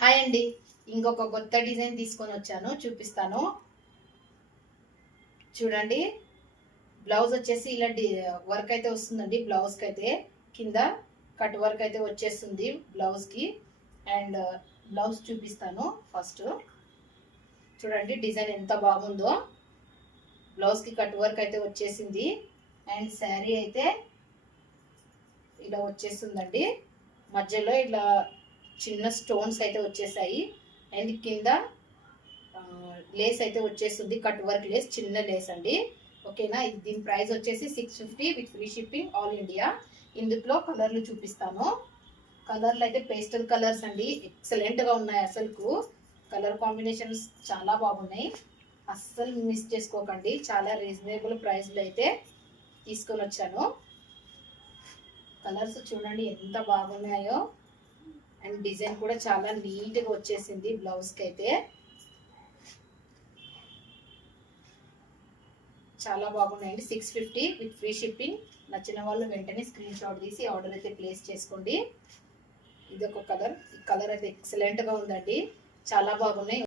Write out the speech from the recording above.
Hi అండి, ఇంకొక కొత్త డిజైన్ తీసుకొని వచ్చాను, చూపిస్తాను చూడండి. బ్లౌజ్ వచ్చేసి ఇలా వర్క్ అయితే వస్తుందండి. బ్లౌజ్కి అయితే కింద కట్ వర్క్ అయితే వచ్చేస్తుంది బ్లౌజ్కి. అండ్ బ్లౌజ్ చూపిస్తాను ఫస్ట్. చూడండి డిజైన్ ఎంత బాగుందో. బ్లౌజ్కి కట్ వర్క్ అయితే వచ్చేసింది. అండ్ శారీ అయితే ఇలా వచ్చేస్తుందండి. మధ్యలో ఇలా చిన్న స్టోన్స్ అయితే వచ్చేసాయి. అండ్ కింద లేస్ అయితే వచ్చేస్తుంది, కట్ వర్క్ లేస్, చిన్న లేస్ అండి. ఓకేనా, దీని ప్రైస్ వచ్చేసి 650 with free shipping all India. ఇందులో కలర్లు చూపిస్తాను. కలర్లు అయితే పేస్టల్ కలర్స్ అండి, ఎక్సలెంట్గా ఉన్నాయి. అసలుకు కలర్ కాంబినేషన్స్ చాలా బాగున్నాయి, అస్సలు మిస్ చేసుకోకండి. చాలా రీజనబుల్ ప్రైస్లో అయితే తీసుకొని వచ్చాను. కలర్స్ చూడండి ఎంత బాగున్నాయో. అండ్ డిజైన్ కూడా చాలా నీట్గా వచ్చేసింది బ్లౌజ్కి అయితే. చాలా బాగున్నాయండి. 650 విత్ ఫ్రీ షిప్పింగ్. నచ్చిన వాళ్ళు వెంటనే స్క్రీన్ షాట్ తీసి ఆర్డర్ అయితే ప్లేస్ చేసుకోండి. ఇది ఒక కలర్. ఈ కలర్ అయితే ఎక్సలెంట్గా ఉందండి, చాలా బాగున్నాయి.